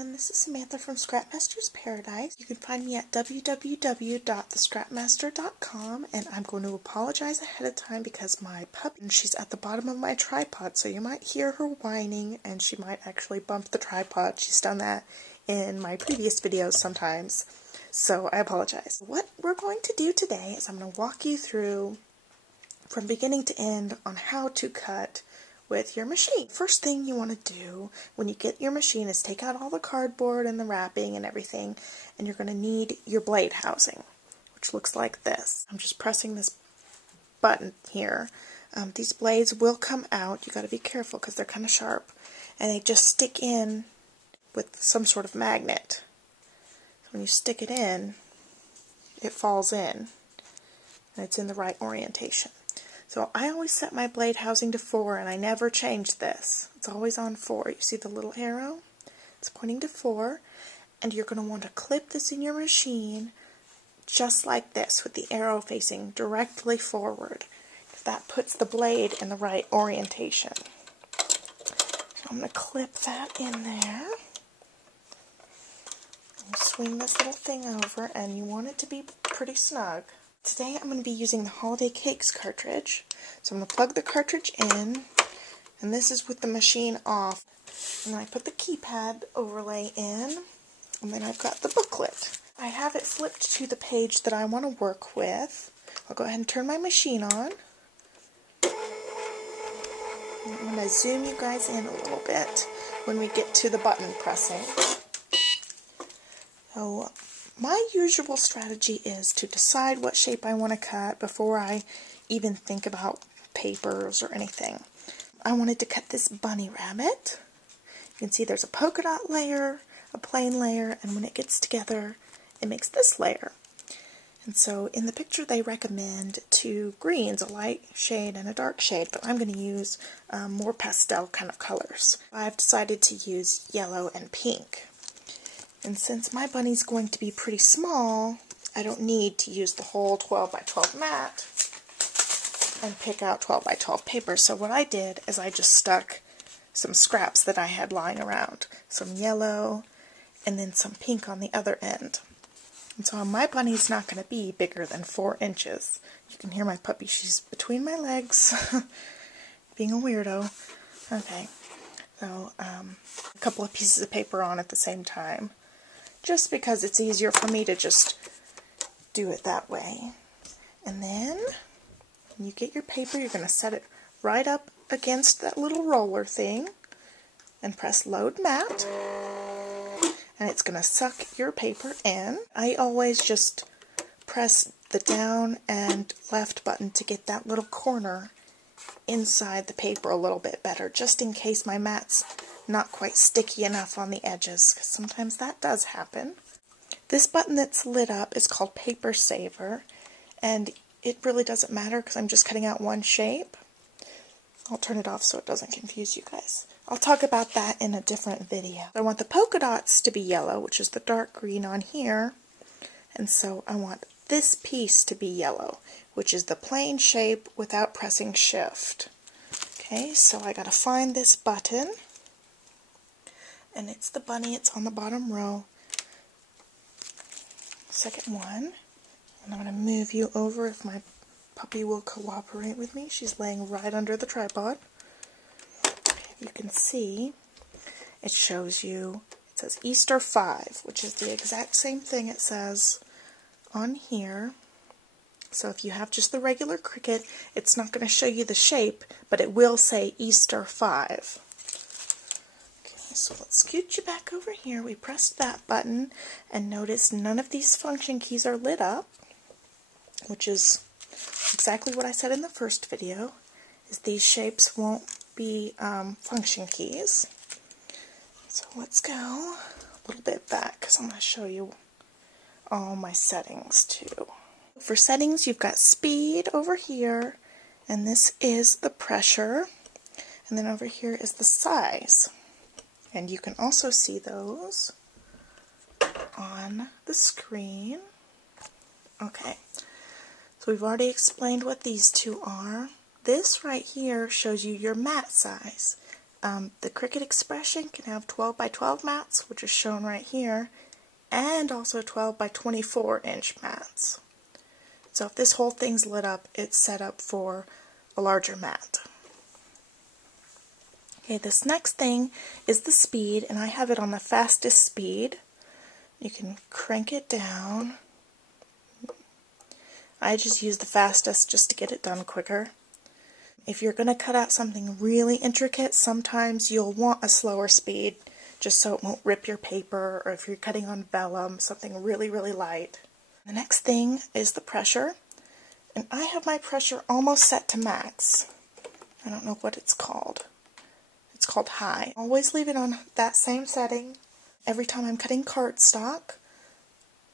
everyone, this is Samantha from Scrapmaster's Paradise. You can find me at www.thescrapmaster.com, and I'm going to apologize ahead of time because my puppy, she's at the bottom of my tripod, so you might hear her whining and she might actually bump the tripod. She's done that in my previous videos sometimes, so I apologize. What we're going to do today is I'm going to walk you through from beginning to end on how to cut with your machine. First thing you want to do when you get your machine is take out all the cardboard and the wrapping and everything, and you're going to need your blade housing, which looks like this. I'm just pressing this button here. These blades will come out. You got to be careful because they're kind of sharp, and they just stick in with some sort of magnet. So when you stick it in, it falls in, and it's in the right orientation. So I always set my blade housing to 4, and I never change this. It's always on 4. You see the little arrow? It's pointing to 4, and you're going to want to clip this in your machine just like this with the arrow facing directly forward. That puts the blade in the right orientation. So I'm going to clip that in there. And swing this little thing over, and you want it to be pretty snug. Today I'm going to be using the Holiday Cakes cartridge. So I'm going to plug the cartridge in, and this is with the machine off. And then I put the keypad overlay in, and then I've got the booklet. I have it flipped to the page that I want to work with. I'll go ahead and turn my machine on. I'm going to zoom you guys in a little bit when we get to the button pressing. So my usual strategy is to decide what shape I want to cut before I even think about papers or anything. I wanted to cut this bunny rabbit. You can see there's a polka dot layer, a plain layer, and when it gets together, it makes this layer. And so in the picture they recommend 2 greens, a light shade and a dark shade, but I'm going to use more pastel kind of colors. I've decided to use yellow and pink. And since my bunny's going to be pretty small, I don't need to use the whole 12 by 12 mat and pick out 12 by 12 paper. So what I did is I just stuck some scraps that I had lying around. Some yellow and then some pink on the other end. And so my bunny's not going to be bigger than 4 inches. You can hear my puppy. She's between my legs, being a weirdo. Okay, so a couple of pieces of paper on at the same time, just because it's easier for me to just do it that way. And then when you get your paper, you're going to set it right up against that little roller thing and press load mat, and it's going to suck your paper in. I always just press the down and left button to get that little corner inside the paper a little bit better, just in case my mat's not quite sticky enough on the edges, because sometimes that does happen. This button that's lit up is called Paper Saver, and it really doesn't matter because I'm just cutting out one shape. I'll turn it off so it doesn't confuse you guys. I'll talk about that in a different video. I want the polka dots to be yellow, which is the dark green on here, and so I want this piece to be yellow, which is the plain shape without pressing shift. Okay, so I gotta find this button, and it's the bunny. It's on the bottom row, second one, and I'm going to move you over if my puppy will cooperate with me. She's laying right under the tripod. You can see it shows you, it says Easter 5, which is the exact same thing it says on here. So if you have just the regular Cricut, it's not going to show you the shape, but it will say Easter 5. So let's scoot you back over here. We pressed that button, and notice none of these function keys are lit up, which is exactly what I said in the first video, is these shapes won't be function keys. So let's go a little bit back because I'm going to show you all my settings too. For settings, you've got speed over here, and this is the pressure, and then over here is the size. And you can also see those on the screen. Okay, so we've already explained what these two are. This right here shows you your mat size, The Cricut Expression can have 12 by 12 mats, which is shown right here, and also 12 by 24 inch mats. So if this whole thing's lit up, it's set up for a larger mat. Okay, this next thing is the speed, and I have it on the fastest speed. You can crank it down. I just use the fastest just to get it done quicker. If you're going to cut out something really intricate, sometimes you'll want a slower speed just so it won't rip your paper, or if you're cutting on vellum, something really, really light. The next thing is the pressure, and I have my pressure almost set to max. I don't know what it's called. It's called high. Always leave it on that same setting. Every time I'm cutting cardstock,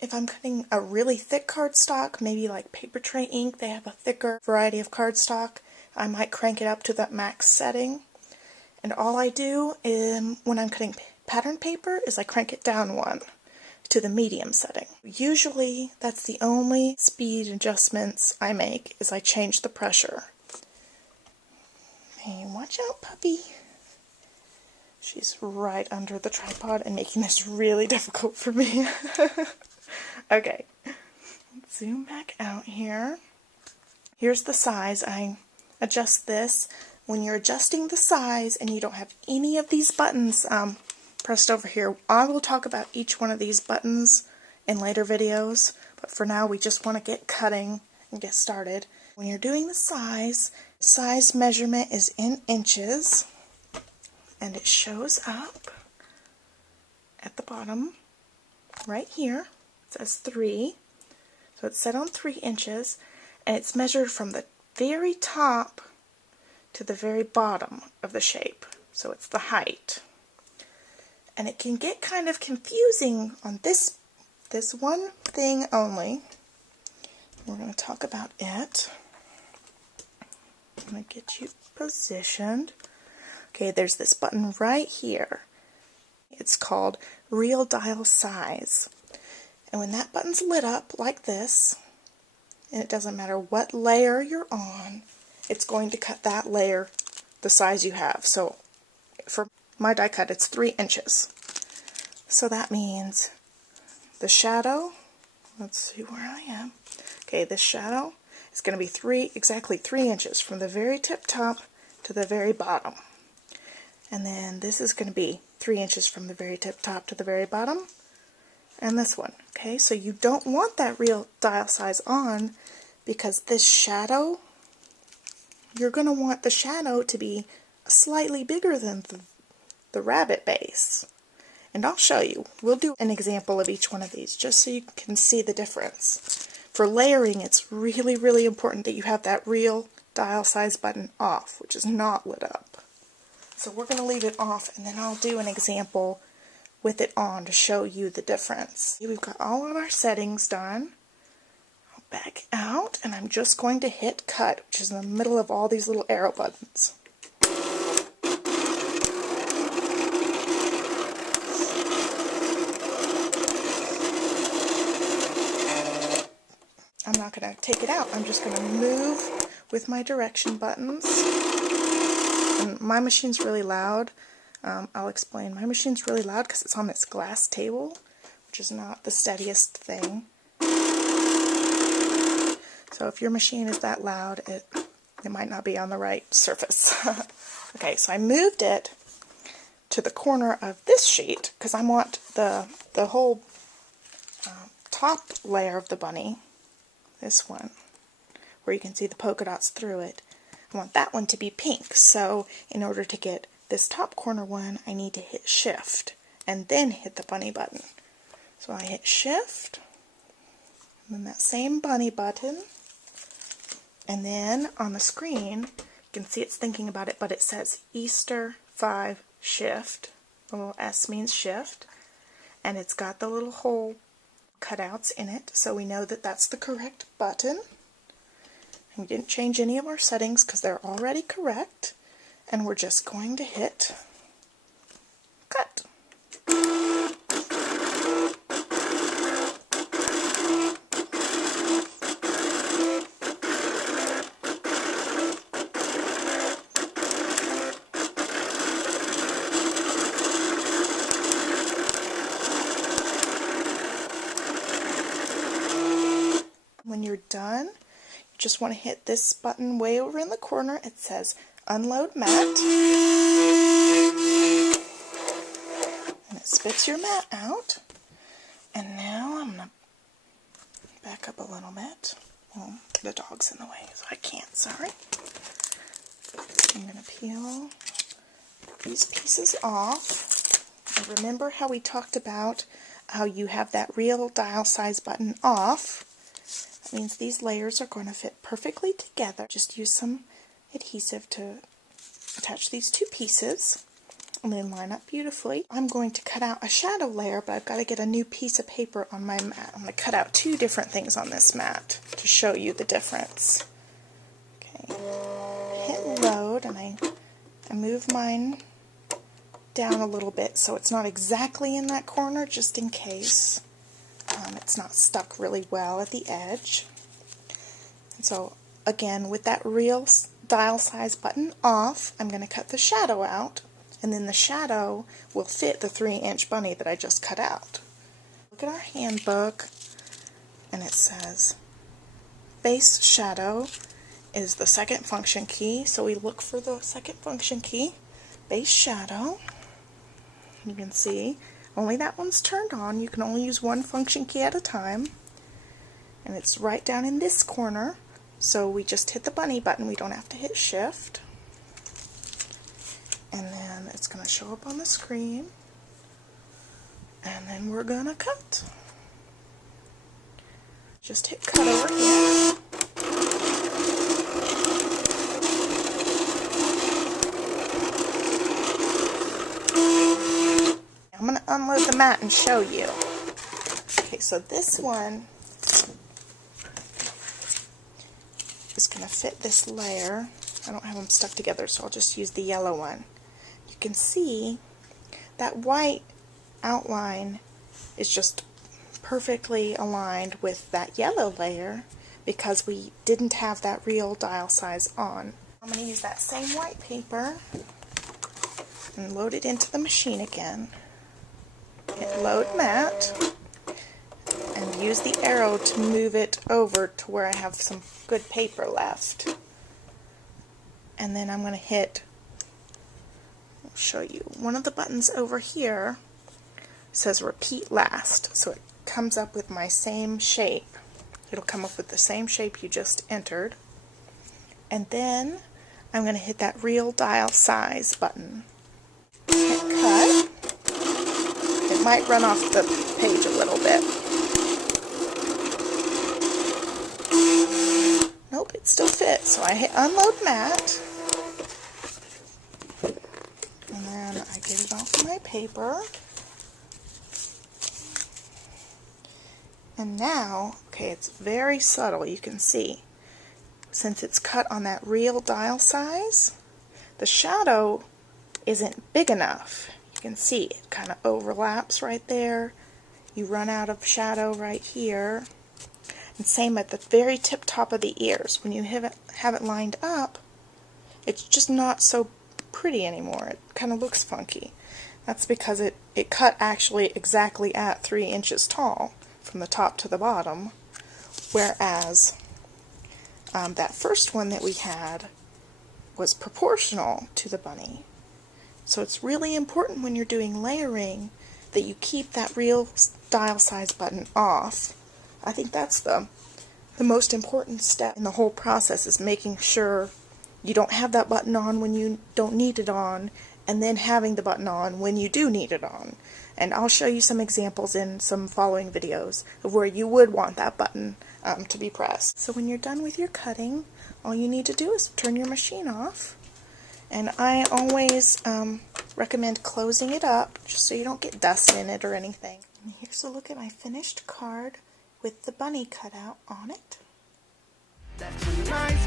if I'm cutting a really thick cardstock, maybe like paper tray ink, they have a thicker variety of cardstock, I might crank it up to that max setting. And all I do when I'm cutting pattern paper is I crank it down one to the medium setting. Usually that's the only speed adjustments I make, is I change the pressure. Hey, watch out, puppy. She's right under the tripod and making this really difficult for me. Okay, let's zoom back out here. Here's the size. I adjust this. When you're adjusting the size and you don't have any of these buttons pressed over here, I will talk about each one of these buttons in later videos, but for now we just want to get cutting and get started. When you're doing the size measurement is in inches, and it shows up at the bottom right here. It says 3, so it's set on 3 inches, and it's measured from the very top to the very bottom of the shape, so it's the height. And it can get kind of confusing on this one thing only. We're going to talk about it. I'm going to get you positioned. Okay, there's this button right here. It's called Real Dial Size. And when that button's lit up like this, and it doesn't matter what layer you're on, it's going to cut that layer the size you have. So for my die cut, it's 3 inches. So that means the shadow, let's see where I am. Okay, this shadow is going to be exactly 3 inches from the very tip top to the very bottom. And then this is going to be 3 inches from the very tip top to the very bottom. And this one. Okay, so you don't want that real dial size on, because this shadow, you're going to want the shadow to be slightly bigger than the rabbit base. And I'll show you. We'll do an example of each one of these just so you can see the difference. For layering, it's really, really important that you have that real dial size button off, which is not lit up. So we're going to leave it off, and then I'll do an example with it on to show you the difference. We've got all of our settings done. I'll back out, and I'm just going to hit cut, which is in the middle of all these little arrow buttons. I'm not going to take it out. I'm just going to move with my direction buttons. And my machine's really loud. I'll explain. My machine's really loud because it's on this glass table, which is not the steadiest thing. So if your machine is that loud, it might not be on the right surface. Okay, so I moved it to the corner of this sheet because I want the whole top layer of the bunny, this one, where you can see the polka dots through it. I want that one to be pink, so in order to get this top corner one, I need to hit Shift and then hit the bunny button. So I hit Shift, and then that same bunny button, and then on the screen, you can see it's thinking about it, but it says Easter 5 Shift. The little S means shift, and it's got the little hole cutouts in it, so we know that that's the correct button. And we didn't change any of our settings because they're already correct, and we're just going to hit cut. Just want to hit this button way over in the corner. It says unload mat. And it spits your mat out. And now I'm going to back up a little bit. Well, the dog's in the way, so I can't, sorry. I'm going to peel these pieces off. And remember how we talked about how you have that real dial size button off. That means these layers are going to fit perfectly together. Just use some adhesive to attach these two pieces and then line up beautifully. I'm going to cut out a shadow layer, but I've got to get a new piece of paper on my mat. I'm going to cut out two different things on this mat to show you the difference. Okay, hit load, and I move mine down a little bit so it's not exactly in that corner, just in case it's not stuck really well at the edge. And so again, with that real dial size button off, I'm going to cut the shadow out, and then the shadow will fit the 3-inch bunny that I just cut out. Look at our handbook, and it says base shadow is the second function key, so we look for the second function key, base shadow. You can see only that one's turned on. You can only use one function key at a time, and it's right down in this corner, so we just hit the bunny button. We don't have to hit shift. And then it's going to show up on the screen, and then we're going to cut. Just hit cut over here. I'm going to unload the mat and show you. Okay, so this one is going to fit this layer. I don't have them stuck together, so I'll just use the yellow one. You can see that white outline is just perfectly aligned with that yellow layer because we didn't have that real dial size on. I'm going to use that same white paper and load it into the machine again. Hit load mat and use the arrow to move it over to where I have some good paper left. And then I'm going to hit, I'll show you, one of the buttons over here says repeat last, so it comes up with my same shape. It'll come up with the same shape you just entered. And then I'm going to hit that real dial size button. Hit cut. It might run off the page a little bit. Nope, it still fits. So I hit unload mat. And then I get it off my paper. And now, okay, it's very subtle, you can see. Since it's cut on that real dial size, the shadow isn't big enough. You can see it kind of overlaps right there. You run out of shadow right here. And same at the very tip top of the ears. When you have it lined up, it's just not so pretty anymore. It kind of looks funky. That's because it cut actually exactly at 3 inches tall from the top to the bottom, whereas that first one that we had was proportional to the bunny. So it's really important when you're doing layering that you keep that real dial size button off. I think that's the most important step in the whole process, is making sure you don't have that button on when you don't need it on, and then having the button on when you do need it on. And I'll show you some examples in some following videos of where you would want that button to be pressed. So when you're done with your cutting, all you need to do is turn your machine off. And I always recommend closing it up just so you don't get dust in it or anything. And here's a look at my finished card with the bunny cutout on it. That's a nice